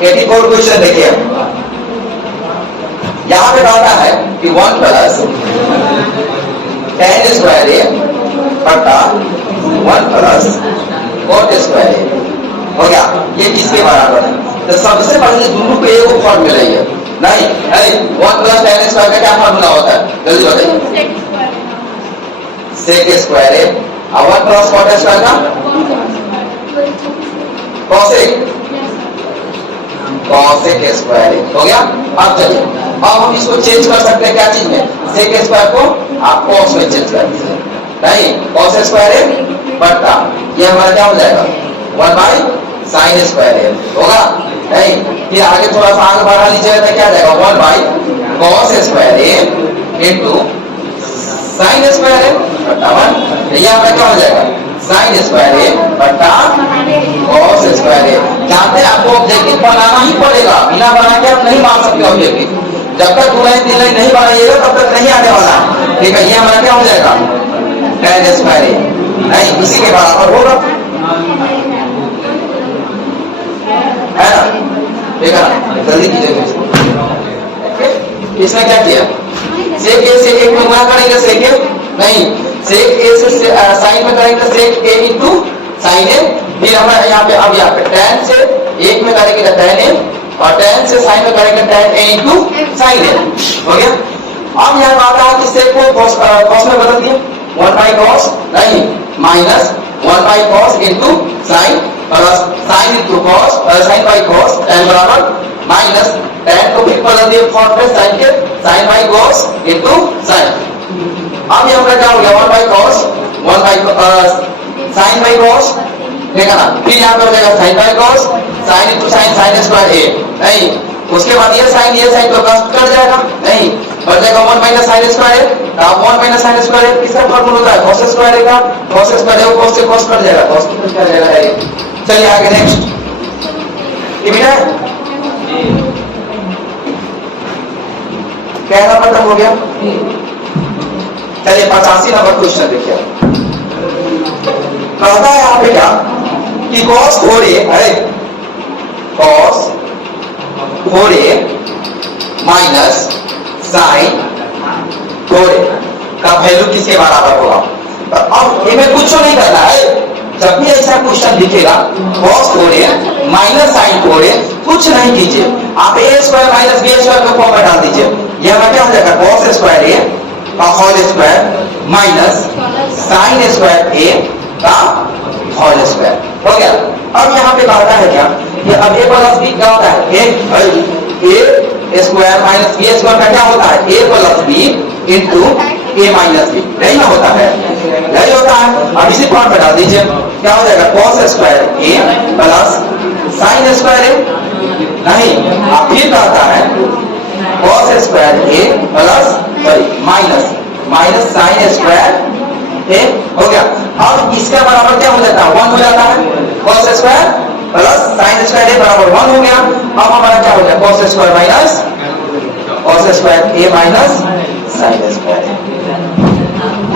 84 question देखिए, यहां पे कहता है कि 1 प्लस tan स्क्वायर ए बटा 1 प्लस cot स्क्वायर ए हो गया। ये किसके बराबर है? तो सबसे पहले दोनों को एक फॉर्मूला है, नहीं 1 प्लस tan स्क्वायर का क्या फॉर्मूला होता है जल्दी बताइए? sec स्क्वायर है। और 1 प्लस cot स्क्वायर का cosec स्क्वायर हो गया। अब चलिए, अब हम इसको चेंज कर सकते हैं क्या चीज में? sec स्क्वायर को आप cos में चेंज कर दीजिए, नहीं cos स्क्वायर है बटा ये हमारा क्या हो जाएगा 1 बाई sin स्क्वायर है होगा, नहीं फिर आगे थोड़ा सा आगे बढ़ा लीजिएगा तो क्या जाएगा 1 बाई cos स्क्वायर है इनटू sin स्क्वायर है बटा 1, ये हमारा क्या हो जाएगा sin स्क्वायर है बटा cos स्क्वायर है। जानते हैं आपको ऑब्जेक्टिव बनाना ही पड़ेगा, बिना बना के आप नहीं मान सकते ऑब्जेक्टिव। जब तक 2 लाइन 3 लाइन नहीं बनाइएगा तब तक नहीं आने वाला, ठीक है। ये हमारा क्या हो जाएगा tan स्क्वायर है, नहीं इसी के बराबर होगा, है ना, ठीक है। जल्दी कीजिएगा इसमें क्या किया sec a sec a में गुणा करेंगे sec a, नहीं sec a से sin में करेंगे sec a into sin a, फिर हमारा यहाँ पे अब यहाँ पे tan से 1 में करेंगे tan a और tan से sin में करेंगे tan a into sin a हो गया। अब यहाँ आता है कि sec को cos में बदल दिया 1 by cos, नहीं minus 1 by cos into sin plus sin into cos sin by cos tan बराबर माइनस tan को फिर बदल दिया फॉर्म में sin के sin by cos into sin। अब ये हमारा क्या हो गया 1 by cos 1 by sin by cos, ठीक है ना, फिर यहाँ पे हो जाएगा sin by cos sin into sin sin square a, नहीं उसके बाद ये sin तो कट जाएगा, नहीं बच जाएगा 1 माइनस sin स्क्वायर। अब 1 माइनस sin स्क्वायर किसका फॉर्मूला होता है cos स्क्वायर का, cos स्क्वायर है cos से cos कट जाएगा, cos कट जाएगा। चलिए आगे नेक्स्ट, ये बेटा कहना खत्म हो गया। चलिए 85 नंबर क्वेश्चन देखिए, कहता है यहाँ पे क्या कि cos 4a है cos 4a minus sin 4a का वैल्यू किसके बराबर होगा? अब इनमें कुछ नहीं करना है, जब भी ऐसा क्वेश्चन दिखेगा cos 4a minus sin 4a कुछ नहीं कीजिए, आप a square minus b square का फॉर्म में डाल दीजिए। यह क्या हो जाएगा cos स्क्वायर a का whole square minus sin square a का होल स्क्वायर हो गया। अब यहाँ पे कहता है क्या कि अब a प्लस b क्या होता है a square minus b square का क्या होता है a plus b into a minus b, नहीं ना होता है, नहीं होता है। अब इसी फॉर्म में डाल दीजिए, क्या हो जाएगा cos square a plus sin square a, नहीं अब फिर कहता है cos square a plus minus sin square a हो गया। अब इसका बराबर क्या हो जाता है 1 हो जाता है, cos square plus sin square a बराबर 1 हो गया। अब हमारा क्या हो गया cos square minus cos square a minus sin square a,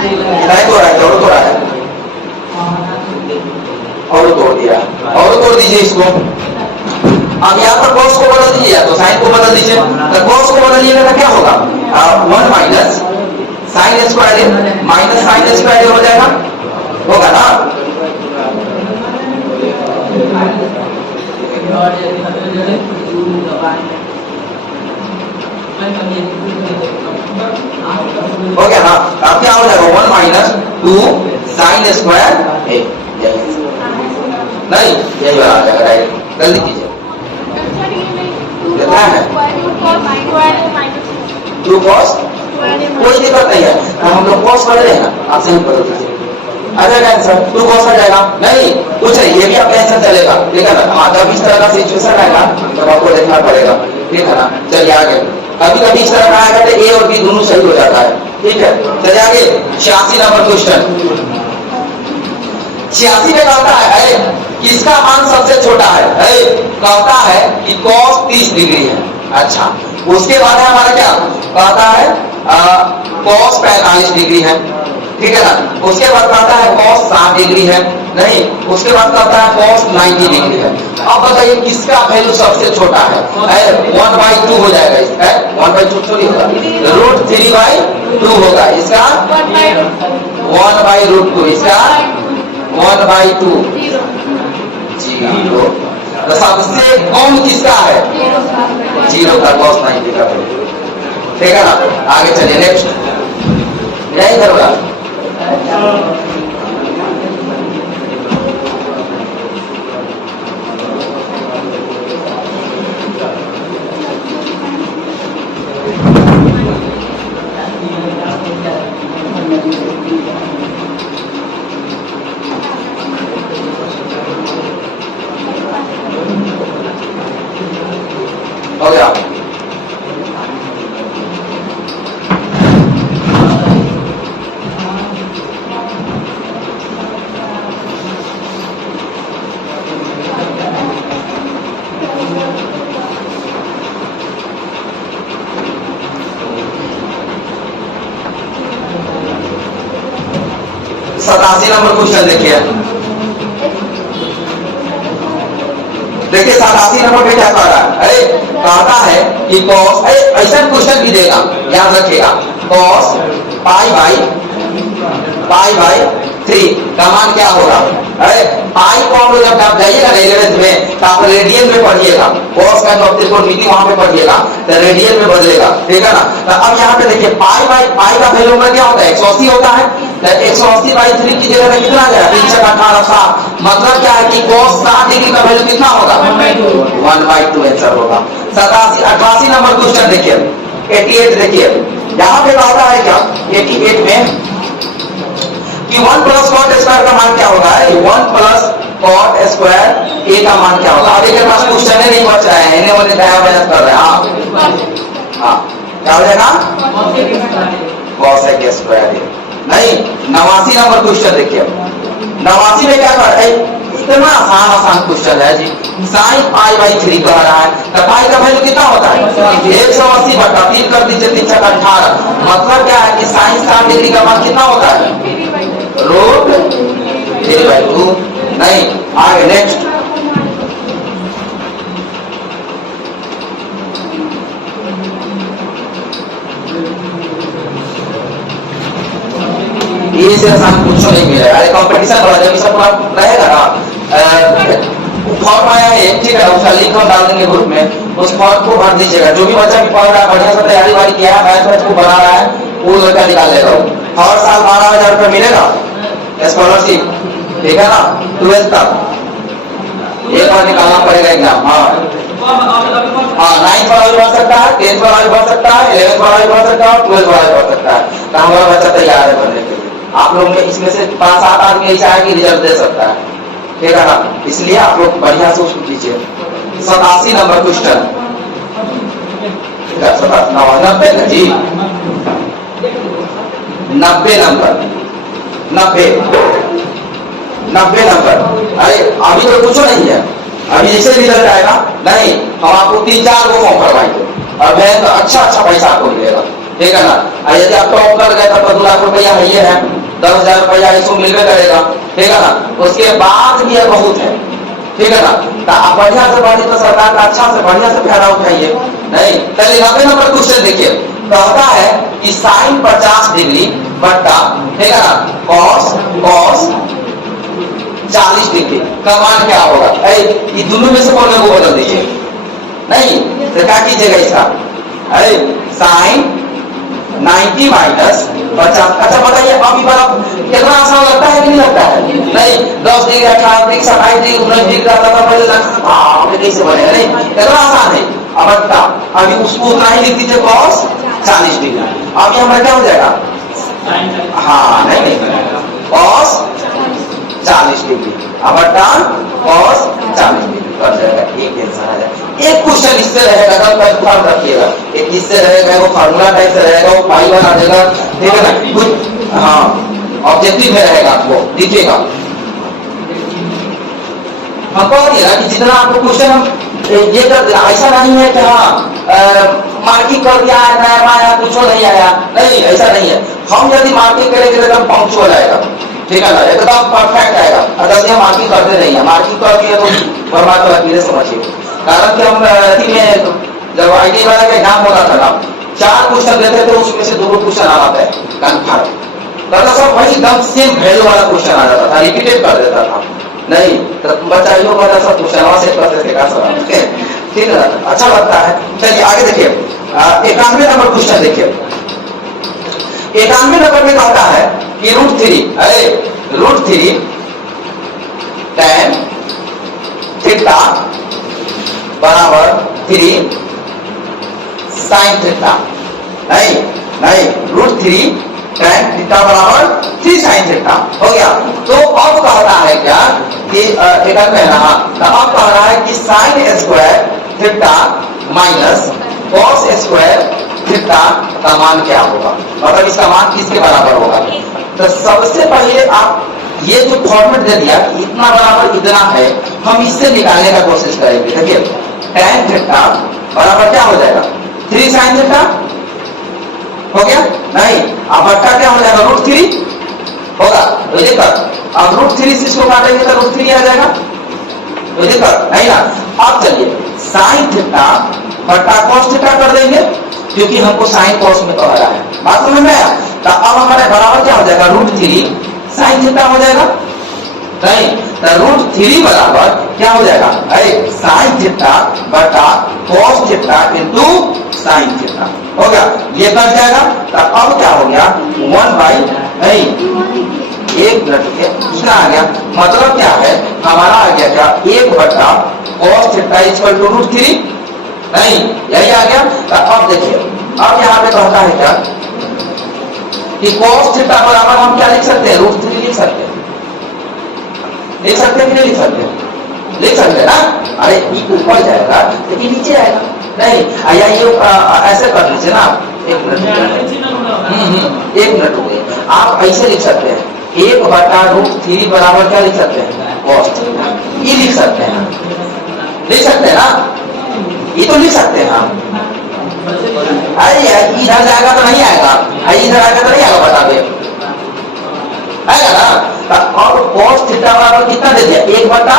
नहीं तो रहा और तो रहा है और तोड़ दिया और तोड़ दीजिए इसको। अब यहाँ पर cos को बदल दीजिए तो sin को बदल दीजिए, तो cos को बदलिएगा तो क्या होगा 1 minus sin square a minus sin square a हो जाएगा, होगा ना। हो गया ना, अब क्या हो जाएगा 1 माइनस 2 sin स्क्वायर a, नहीं यही आ जाएगा डायरेक्ट, जल्दी कीजिए कितना है 2 cos, कोई दिक्कत नहीं है, हम लोग cos कर रहे हैं ना, आप सही बदल दीजिए आ जाएगा आंसर 2 cos आ जाएगा, नहीं कुछ नहीं ये भी आपका आंसर चलेगा, ठीक है ना। हाँ जब इस तरह का सिचुएशन आएगा तब आपको देखना पड़ेगा, ठीक है ना। चलिए आगे, कभी कभी इस तरह का आएगा तो ए और बी दोनों सही हो जाता है, ठीक है। चलिए आगे 86 नंबर क्वेश्चन, 86 में कहता है किसका मान सबसे छोटा है, कहता है कि cos 30 डिग्री है। अच्छा उसके बाद है हमारा क्या कहता है cos 45 डिग्री है, ठीक है ना। उसके बाद कहता है cos 60 डिग्री है, नहीं उसके बाद कहता है cos 90 डिग्री है। अब बताइए किसका वैल्यू सबसे छोटा है? 1/2 हो जाएगा इसका, 1/2 थोड़ी होगा, √3/2 होगा इसका, 1/√2 इसका 1/2 0। तो सबसे कम किसका है? 0 का cos 90 का वैल्यू, ठीक है ना। आगे चलिए नेक्स्ट, यही करोगा। हो गया। सतासी नंबर क्वेश्चन देखिए, देखिए 87 नंबर पे क्या कह रहा है? अरे कहता है कि cos, ऐसा क्वेश्चन भी देगा, याद रखिएगा, cos π/3 का मान क्या होगा? अरे पाई को हम लोग जब आप जाइएगा रेडियन में तो आप रेडियन में पढ़िएगा, cos का जो त्रिकोणमिति वहां पे पढ़िएगा तो रेडियन में बदलेगा, ठीक है ना। तो अब यहाँ पे देखिए पाई का वैल्यू में क्या होता है? 180 होता है। 180/3 की जगह कितना आ जाएगा? 3 18 60। मतलब क्या है कि cos 60 डिग्री का वैल्यू कितना होगा? 1/2 आंसर होगा। 88 नंबर क्वेश्चन देखिए, 88 देखिए, यहाँ पे कहता है क्या 88 में कि 1 + cot स्क्वायर का मान क्या होगा? 1 + cot स्क्वायर a का मान क्या होगा? अभी के पास क्वेश्चन नहीं बच रहा है, इन्हें वो दया मेहनत कर रहे हैं। हाँ क्या हो जाएगा? cos a स्क्वायर नहीं। 89 नंबर क्वेश्चन देखिए, 89 में क्या कर रहा है? इतना आसान क्वेश्चन है जी, sin π/3 कह रहा है, तो पाई का वैल्यू कितना होता है? 180/3 कर दीजिए, 3 × 18। मतलब क्या है कि sin 60 डिग्री का मान कितना होता है? √3/2। नहीं, आगे नेक्स्ट, ये से आसान कुछ नहीं मिलेगा। अरे कंपटीशन वाला जब सब रहेगा ना, फॉर्म आया है ठीक है, उसका लिंक हम डाल देंगे ग्रुप में, उस फॉर्म को भर दीजिएगा। जो भी बच्चा भी पढ़ रहा है, बढ़िया से तैयारी वारी किया है, मैथ को बना रहा है, वो लड़का निकाल लेगा। हर साल 12,000 रुपये मिलेगा स्कॉलरशिप, ठीक है ना, 12th तक एक बार निकालना पड़ेगा एग्जाम। हाँ 9th वाला भी भर सकता है, 10th वाला भी भर सकता है, 11th वाला भी भर सकता है, 12th वाला भी भर सकता है। तो हमारा बच्चा तैयार है भरने के लिए। आप लोग में इसमें से 5-7 आदमी ऐसा है कि रिजल्ट दे सकता है, ठीक है ना, इसलिए आप लोग बढ़िया से उसको कीजिए। 87 नंबर क्वेश्चन, 90 जी, 90 नंबर। अरे अभी तो कुछ नहीं है, अभी जैसे रिजल्ट आएगा, नहीं हम आपको 3-4 को फॉर्म करवाएंगे और बैंक अच्छा पैसा आपको मिलेगा, ठीक है ना। यदि आप टॉप कर गए तो 2 लाख रुपया है, ये है 10,000 रुपया इसको मिलवे करेगा, ठीक है ना। उसके बाद भी बहुत है, ठीक है ना। तो आप बढ़िया से बढ़िया तो सरकार का अच्छा से बढ़िया से फायदा उठाइए। नहीं चलिए 90 नंबर क्वेश्चन देखिए, कहता है कि साइन 50 डिग्री बट्टा, ठीक है ना, cos 40 डिग्री का मान क्या होगा? ये दोनों में से कौन को बदल दीजिए, नहीं तो क्या कीजिएगा इसका? अरे साइन 90 माइनस 50। अच्छा बताइए अभी बड़ा कितना आसान लगता है कि नहीं लगता है? नहीं 10 डिग्री 18 डिग्री 27 डिग्री 19 डिग्री का कैसे बनेगा? नहीं कितना आसान है। अब अभी उसको उतना ही लिख दीजिए cos 40 डिग्री। अभी हमारा क्या हो जाएगा? हाँ नहीं cos 40 डिग्री अब cos 40 डिग्री कर जाएगा। एक आंसर आ जाएगा। एक क्वेश्चन इससे रहेगा, कंफर्म रखिएगा, एक इससे रहेगा, वो फार्मूला टाइप से रहेगा, वो पाई बना देगा, ठीक है ना, कुछ हाँ ऑब्जेक्टिव में रहेगा, आपको दिखेगा। हम कह दिया कि जितना आपको क्वेश्चन हम ये कर दिया, ऐसा नहीं है कि हाँ मार्किंग कर दिया है, नया आया कुछ नहीं आया, नहीं ऐसा नहीं है। हम यदि मार्किंग करेंगे तो एकदम पंक्चुअल आएगा, ठीक है ना, एकदम परफेक्ट आएगा। अगर हम मार्किंग करते नहीं है, मार्किंग कर दिया तो बर्बाद वाला कीड़े समझिए। कारण कि हम में जब आईटी वाला का एग्जाम होता था ना, 4 क्वेश्चन देते थे, उसमें से 2 क्वेश्चन आ जाता है कन्फर्म, तो सब वही एकदम सेम वैल्यू वाला क्वेश्चन आ जाता था, रिपीटेड कर देता था। नहीं तो बच्चा यो वाला सब क्वेश्चन से करते थे का सब, ठीक है, अच्छा लगता है। चलिए आगे देखिए, 91 नंबर क्वेश्चन देखिए। 91 नंबर में कहता है कि √3, अरे √3 tan थीटा बराबर 3 sin थीटा। नहीं नहीं, √3 tan थीटा बराबर 3 sin थीटा हो गया। तो अब कहता है क्या कि एक ना, तो अब कह रहा है कि sin square theta minus cos square theta का मान क्या होगा, मतलब इसका मान किसके बराबर होगा। तो सबसे पहले आप ये जो फॉर्मेट दे दिया इतना बराबर इतना है, हम इससे निकालने का कोशिश करेंगे। देखिए tan थीटा बराबर क्या हो जाएगा, 3 sin थीटा हो गया। नहीं, अब बट्टा क्या हो जाएगा, √3 होगा। तो देखकर अब √3 से इसको काटेंगे तो √3 आ जाएगा, तो देखकर नहीं ना। अब चलिए sin थीटा बट्टा cos थीटा कर देंगे, क्योंकि हमको sin cos में कह रहा है, बात समझ में आया। तो अब हमारे बराबर क्या हो जाएगा, √3 sin थीटा हो जाएगा। नहीं तो √3 बराबर क्या हो जाएगा, sin थीटा बटा cos theta into sin theta हो गया, ये कट जाएगा। तो अब क्या हो गया, 1 मिनट के दूसरा आ गया, मतलब क्या है हमारा आ गया क्या, 1 बटा cos थीटा इक्वल टू √3, नहीं यही आ गया। तो अब देखिए, अब यहाँ पे कहता है क्या कि cos थीटा बराबर हम क्या लिख सकते हैं, √3 लिख सकते हैं, लिख सकते हैं कि नहीं लिख सकते, लिख सकते हैं ना। अरे ये ऊपर जाएगा तो ये नीचे आएगा, नहीं आया ये ऐसे कर लीजिए ना, 1 मिनट 1 मिनट हो गए। आप ऐसे लिख सकते हैं, 1 बटा √3 बराबर क्या लिख सकते हैं, cos थीटा, ये लिख सकते हैं, लिख सकते हैं ना, ये तो लिख सकते हैं हम। अरे इधर जाएगा तो नहीं आएगा, इधर आएगा तो नहीं आएगा, बता दे आएगा ना। और cos थीटा बराबर कितना दे दिया, 1 बटा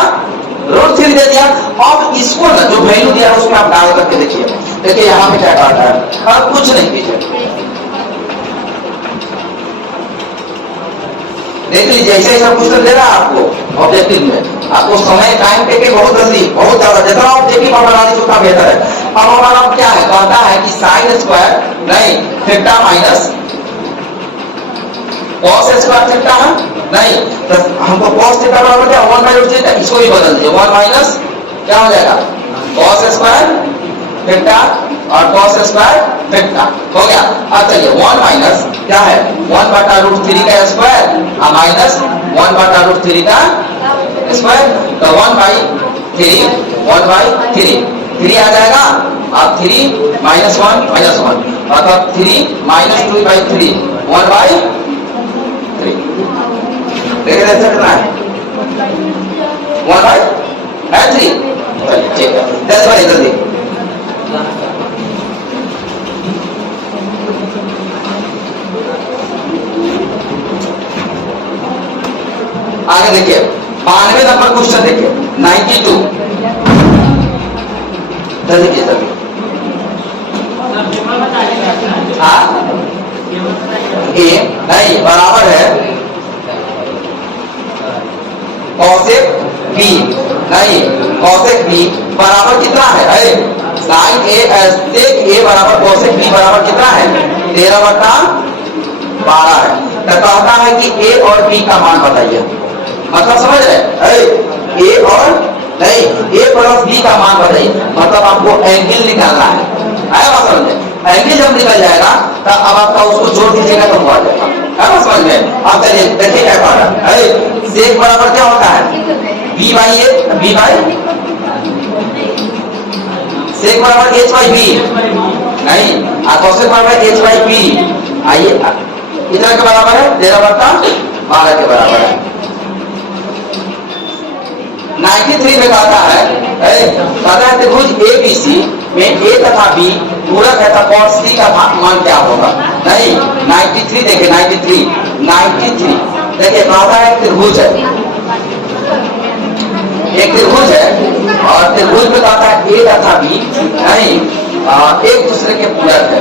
√3 दे दिया। अब इसको ना जो वैल्यू दिया उसमें आप डाल करके देखिए, देखिए यहाँ पे क्या काटा है, और कुछ नहीं कीजिए, देख लीजिए ऐसे ऐसा क्वेश्चन दे रहा है आपको ऑब्जेक्टिव में, आपको समय टाइम टेके बहुत जल्दी बहुत ज्यादा, जितना ऑब्जेक्टिव आप बना दीजिए उतना बेहतर है। अब हमारा क्या है, कहता है कि sin स्क्वायर नहीं theta minus cos square theta है, नहीं तो हमको cos थीटा बराबर क्या 1/√3, इसको ही बदल दिए, 1 माइनस क्या हो जाएगा cos स्क्वायर थीटा और cos स्क्वायर थीटा हो गया। अब चलिए 1 माइनस क्या है, 1 बटा √3 का स्क्वायर और माइनस 1 बटा √3 का स्क्वायर, तो 1/3 1/3 3 आ जाएगा। अब 3 माइनस 1 मतलब 3 माइनस 2/3 1/3 देख रहे कितना है 1/3। ठीक है 10 बार जल्दी आगे देखिए, 92 नंबर क्वेश्चन देखिए, 92 जल्दी कीजिए जल्दी। ए नहीं बराबर है cosec b, नहीं cosec b बराबर कितना है, अरे sin a sec a बराबर cosec b बराबर कितना है, 13/12 है। तो कहता है कि a और b का मान बताइए, मतलब समझ रहे, a और नहीं a प्लस b का मान बताइए, मतलब आपको एंगल निकालना है, आया बात समझ में। एंगल जब निकल जाएगा तो अब आपका उसको जोड़ दीजिएगा तो हुआ जाएगा, है ना समझ में। अब चलिए देखिए क्या कह रहा है, सेक बराबर क्या होता है, b/a b/, सेक बराबर h/b नहीं, cosec बराबर h/b, आइए इतना के बराबर है 13/12 के बराबर है। 93 में कहता है त्रिभुज ABC में A तथा B पूरक है तो cos C का मान क्या होगा? नहीं, 93 देखिए 93 देखिए कहता है त्रिभुज है, एक त्रिभुज है और त्रिभुज में कहता है A तथा B नहीं एक दूसरे के पूरक है।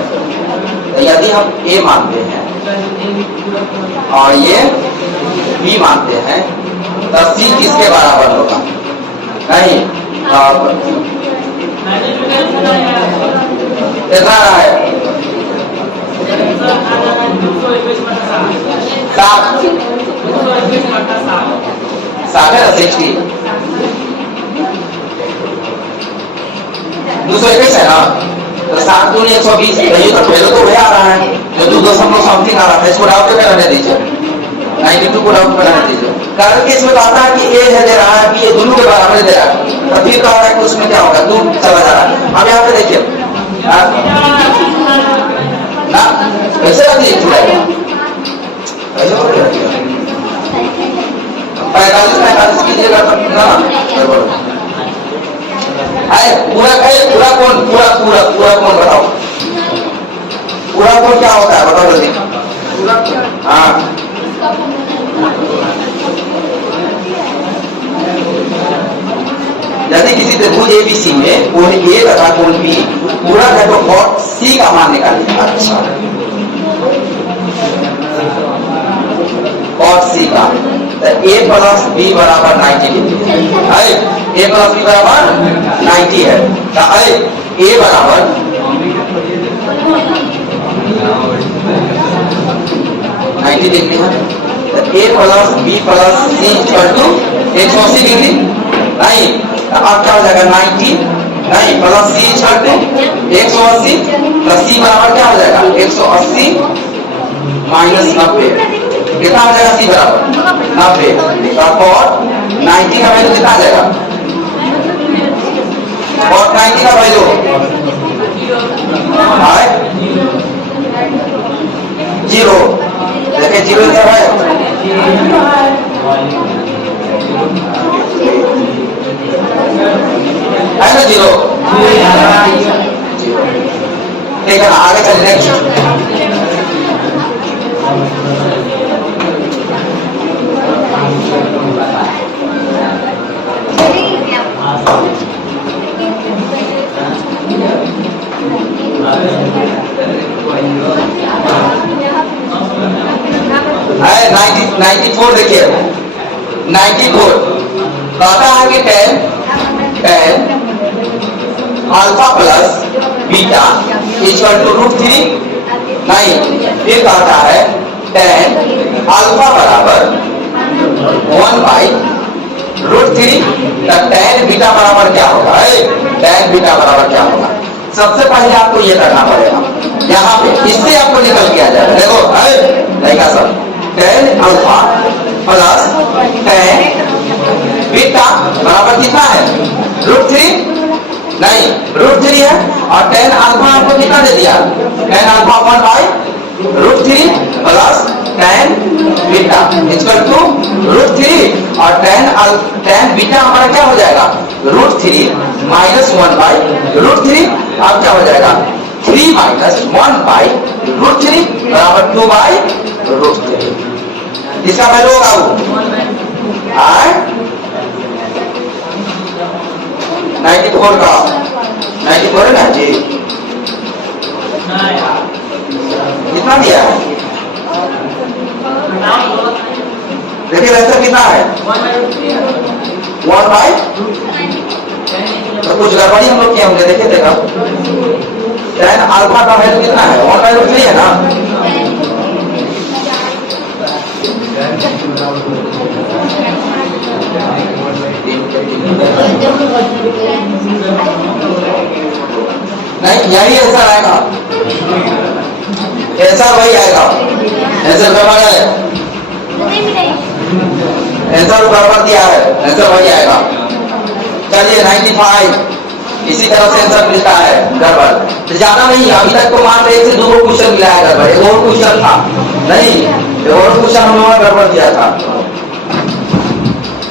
तो यदि हम A मानते हैं और ये B मानते हैं तो C किसके बराबर होगा? नहीं कितना रहा है? 7 है ना 60 221 है ना, तो 7 दूनी 120 ये तो पहले तो वही आ रहा है जो 2.something आ रहा था, इसको डाउट पे रहने दीजिए, 92 को डाउट पे रहने दीजिए। कारण कि इसमें कहता है कि A है दे रहा है कि ये दोनों के बराबर दे रहा है, तो फिर कहता है कि उसमें क्या होगा? 2 चला जा रहा है। अब यहाँ पे देखिए ना कैसे रख लीजिए 45 कीजिएगा तब ना पूरा कौन बताओ? पूरा कौन क्या होता है बताओ जल्दी? हाँ यदि किसी त्रिभुज ABC में कोण A तथा कोण B पूरा है तो cos C का मान निकालिए। अच्छा cos C का तो A प्लस B बराबर 90 डिग्री है। A प्लस B बराबर 90 है तो A बराबर 90 डिग्री है तो A plus B plus C equal to 180 degree नहीं, अब क्या हो जाएगा? 90 नहीं plus C equal to 180 plus C बराबर क्या हो जाएगा? 180 माइनस 90 कितना हो जाएगा? C बराबर 90 और 90 का वैल्यू कितना आ जाएगा? और 90 का वैल्यू है 0। देखिए 0 इधर है ना 0। ठीक है आगे चलिए नेक्स्ट। है 94 देखिए 94 कहता है कि tan alpha plus beta equal to √3 नहीं, फिर कहता है tan अल्फा बराबर 1/√3 तो tan बीटा बराबर क्या होगा? tan बीटा बराबर क्या होगा? सबसे पहले आपको ये करना पड़ेगा, यहाँ पे इससे आपको निकल के आ जाएगा। देखो देखा सब tan alpha plus tan beta बराबर कितना है? √3 नहीं √3 है और tan अल्फा आपको कितना दे दिया? tan alpha 1/√3 plus tan beta equal to √3 और tan बीटा हमारा क्या हो जाएगा? √3 माइनस 1/√3। अब क्या हो जाएगा? 3 माइनस 1/√3 बराबर 2/√3। इसका वैल्यू होगा वो 94 का 94 है ना जी? कितना दिया है? देखिए आंसर कितना है? 1/, तो कुछ गड़बड़ी हम लोग किए होंगे। देखिए देखा tan अल्फा का वैल्यू कितना है? 1/√3 है ना? नहीं यही आंसर आएगा, ऐसा वही आएगा। आंसर गड़बड़ है, आंसर गड़बड़ दिया है, आंसर वही आएगा। चलिए 95 इसी तरह से आंसर मिलता है गड़बड़। तो ज्यादा नहीं, अभी तक तो मान रहे थे 2 क्वेश्चन मिला है गड़बड़, एक और क्वेश्चन था नहीं, एक और क्वेश्चन हम लोगों ने गड़बड़ दिया था,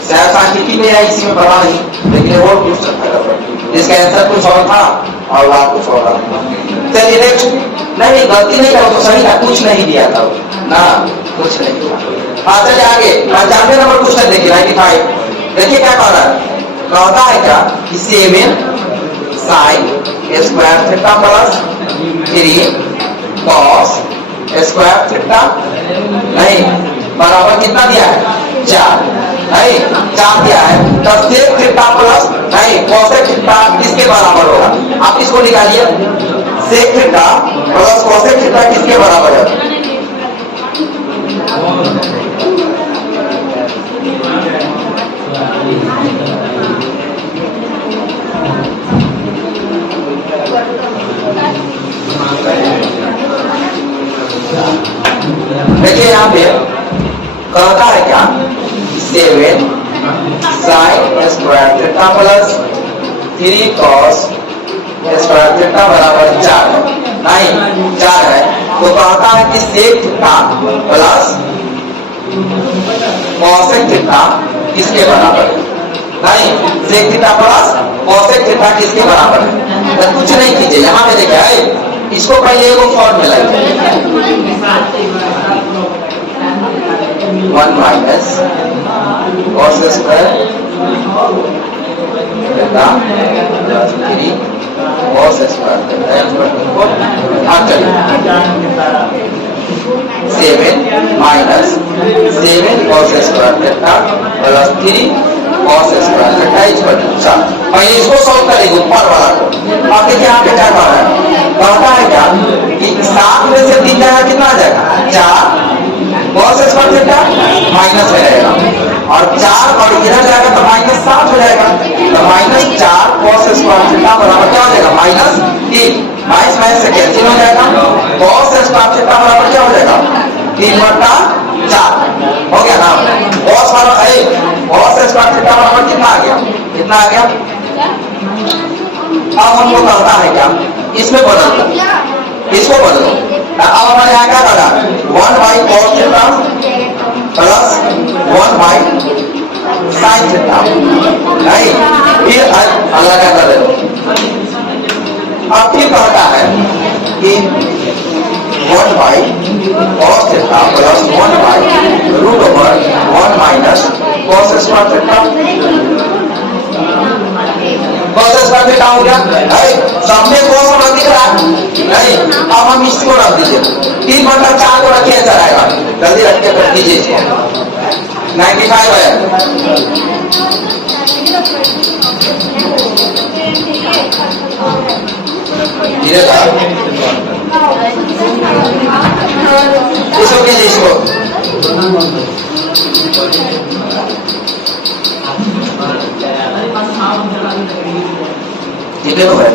शायद सांख्यिकी में या इसी में पता नहीं, लेकिन और क्वेश्चन था गड़बड़, इसका आंसर कुछ और था और वहां कुछ होगा। चलिए नेक्स्ट। नहीं गलती नहीं करो तो सही था, कुछ नहीं दिया था ना, कुछ नहीं था। हाँ चलिए आगे 95 नंबर क्वेश्चन देखिए 95। देखिए क्या कह रहा है, कहता है क्या कि 7 sin square theta plus 3 cos square theta नहीं बराबर कितना दिया है 4 नहीं 4 दिया है, तब sec थीटा प्लस नहीं cosec थीटा किसके बराबर होगा? आप इसको निकालिए, sec theta plus cosec theta किसके बराबर है? देखिए यहाँ पे कहता है क्या 7 sin square theta plus 3 cos square theta बराबर 4 नहीं 4 है, तो कहता है कि sec theta plus cosec theta किसके बराबर है? नहीं sec theta plus cosec theta किसके बराबर है? तो कुछ नहीं कीजिए, यहाँ पे देखिए इसको पहले एगो formula 1 minus cos square theta plus 3 cos square theta. अब चलिए 7 minus 7 cos square theta plus 3 cos square theta equal to 4। पहले इसको सॉल्व करेंगे ऊपर वाला को। अब देखिए यहाँ पे क्या कह रहा है, कहता है क्या कि 7 में से 3 जाएगा कितना आ जाएगा 4 cos स्क्वायर थीटा माइनस हो जाएगा, और 4 और इधर जाएगा तो माइनस 7 हो जाएगा, तो माइनस 4 cos स्क्वायर थीटा बराबर क्या हो जाएगा -3 माइनस माइनस से कैंसिल हो जाएगा, cos स्क्वायर थीटा बराबर क्या हो जाएगा 3/4 हो गया ना। cos स्क्वायर थीटा बराबर कितना आ गया, कितना आ गया। अब हमको कहता है क्या इसमें बदल दो, इसको बदलो। अब हमारे यहाँ क्या करा 1/cos theta plus 1/sin theta नहीं, फिर अगला क्या कर दो। अब फिर कहता है कि 1/cos theta plus 1/√1 minus cos square theta. cos square theta हो गया नहीं, सामने cos रख दिख रहा है नहीं, अब हम इसको रख दीजिए 3/4 को रखिए चलाएगा, जल्दी रख के रख दीजिए इसको 95 है। इसको कीजिए इसको कितने को है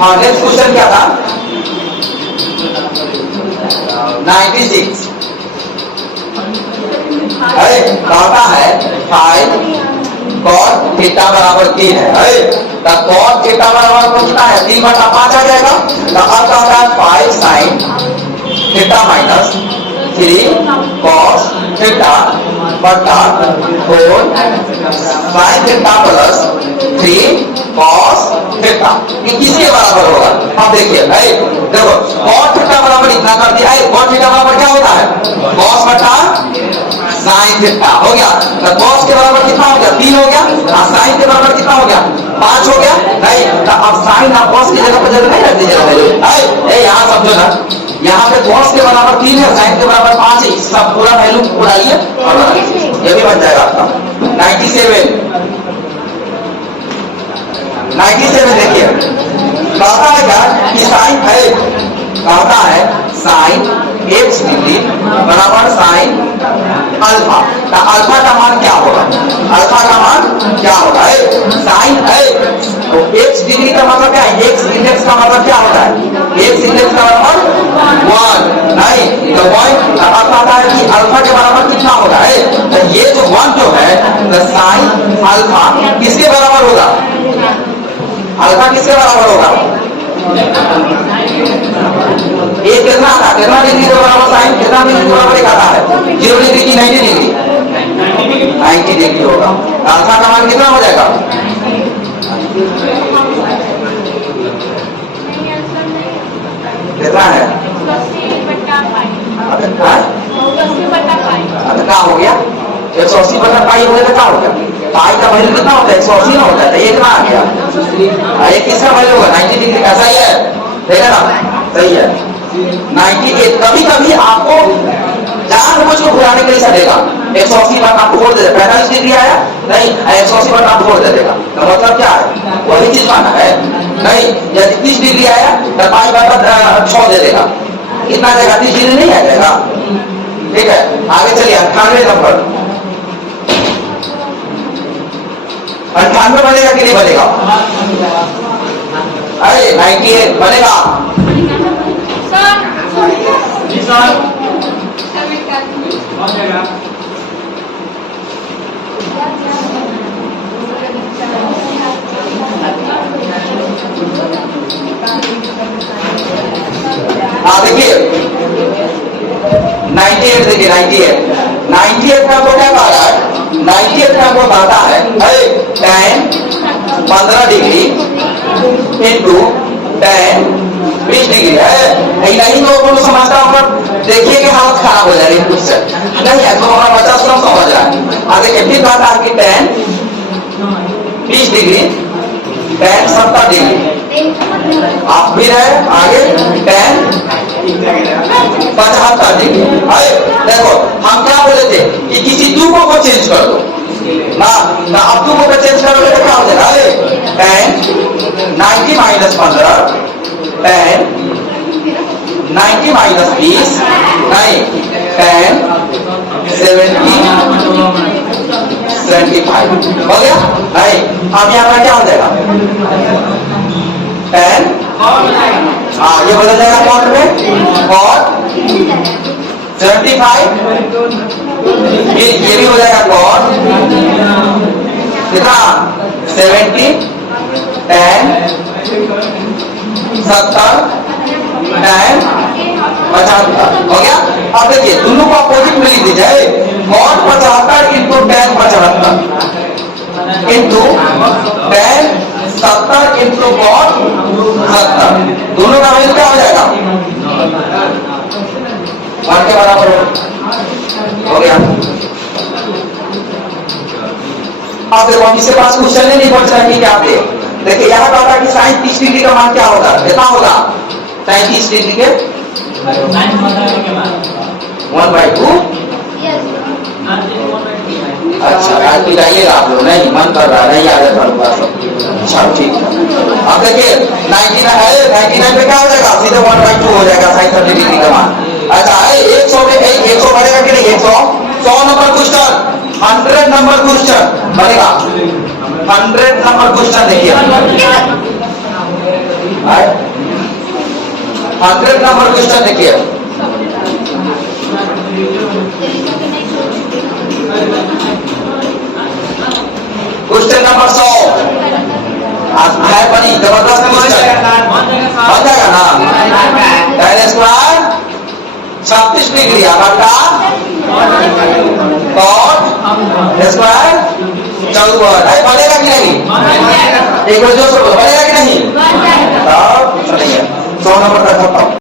हाँ नेक्स्ट क्वेश्चन क्या था 96। अरे कहता है 5 cos थीटा बराबर 3 है, तब cos थीटा बराबर कितना है 3/5 आ जाएगा। तो अब कहता है 5 sin theta minus 3 cos theta बटा 4 sin theta plus 3 cos theta, ये किसके बराबर होगा। अब देखिए देखो cos थीटा बराबर इतना कर दिया है, cos थीटा बराबर क्या होता है cos बटा sin थीटा हो गया, तो cos के बराबर कितना हो गया 3 हो गया, और sin के बराबर कितना हो गया 5 हो गया नहीं, तो अब sin और cos की जगह पर जगह नहीं रख दीजिए, यहाँ समझो ना, यहाँ पे cos के बराबर 3 है, sin के बराबर 5 है, सब पूरा वैल्यू उड़ाइए और ये भी बन जाएगा आपका 97। 97 देखिए कहता है क्या कि sin है, कहता है sin x डिग्री बराबर sin अल्फा, तो अल्फा का मान क्या होगा, अल्फा का मान क्या होगा sin है, तो x डिग्री का मतलब क्या है, x इंडेक्स का मतलब क्या होता है, x इंडेक्स का बराबर 1 नहीं, तो 1 अब कहता है कि अल्फा के बराबर कितना होगा तो ये जो 1 जो है तो sin अल्फा किसके बराबर होगा, अल्फा किसके बराबर होगा, एक कितना आता कितना डिग्री के बराबर साइन कितना डिग्री के बराबर एक आता है 0 डिग्री की 90 डिग्री 90 डिग्री होगा। अल्फा का मान कितना हो जाएगा? कितना है? क्या हो गया? 180 बटा पाई हो गया तो क्या हो गया? पाई का वैल्यू कितना होता है? 180 ना होता है, तो ये कितना आ गया? ये किसका वैल्यू होगा? 90 डिग्री का। सही है, देखा ना? सही है 98। कभी कभी आपको जानबूझ को घुराने के लिए सटेगा 180 बटा 4 दे देगा। 45 डिग्री आया नहीं, 180 बटा 4 दे देगा, तो मतलब क्या है? वही चीज माना है नहीं। यदि 30 डिग्री आया तो पाई बटा 6 दे देगा, कितना देगा? 30 डिग्री नहीं आ जाएगा। ठीक है, आगे चलिए 98 नंबर। 98 बनेगा कि नहीं बनेगा? अरे 98 बनेगा। हाँ देखिए 98 देखिए 98 में आपको क्या कहा है? 98 में आपको बताता है tan 15 degree into tan 20 degree है। नहीं तो कौन समझता होगा, देखिए कि हालत खराब हो जाएगी कुछ नहीं है, तो हमारा बच्चा सब समझ रहा है। आगे फिर बात है कि tan 20 डिग्री tan 70 डिग्री आप फिर है आगे tan 75 डिग्री। देखो हम क्या बोले थे कि किसी दूगों को चेंज कर दो ना, अब दूगों को चेंज करोगे तो क्या हो जाएगा? tan 90 माइनस 15 tan 90 माइनस 20 नहीं tan 75 हो गया। नहीं अब यहाँ पर क्या हो जाएगा? tan ये बदल जाएगा कौन में और 75 ये भी हो जाएगा कौन कितना 70 tan 70 tan 75 हो गया। अब देखिए दोनों को अपोजिट में लिख दीजिए कौन 75 into tan 75 into tan 70 into कौन 70, दोनों का वैल्यू क्या हो जाएगा? 1 के बराबर हो गया। अब देखो हम इसके पास क्वेश्चन नहीं पहुंच रहा कि क्या थे। देखिए यहाँ कहा था कि sin 30 डिग्री का मान क्या होगा? कितना होगा sin 30 डिग्री के? 1/2। अच्छा आज पिटाइएगा आप लोग, नहीं मन कर रहा नहीं याद करूंगा सब। अच्छा ठीक है, अब देखिए 99 पे क्या हो जाएगा? सीधे 1/2 हो जाएगा sin 30 डिग्री का मान। अच्छा 100 में 100 बढ़ेगा कि नहीं? 100 नंबर क्वेश्चन 100 नंबर क्वेश्चन बनेगा। 100 नंबर क्वेश्चन देखिए 100 नंबर क्वेश्चन देखिए क्वेश्चन नंबर 100 है बनी जबरदस्त क्वेश्चन बन जाएगा ना। tan स्क्वायर 36 डिग्री बटा cot स्क्वायर 14 बनेगा कि नहीं? एक बार जोर से बोलो बनेगा कि नहीं? 100 नंबर का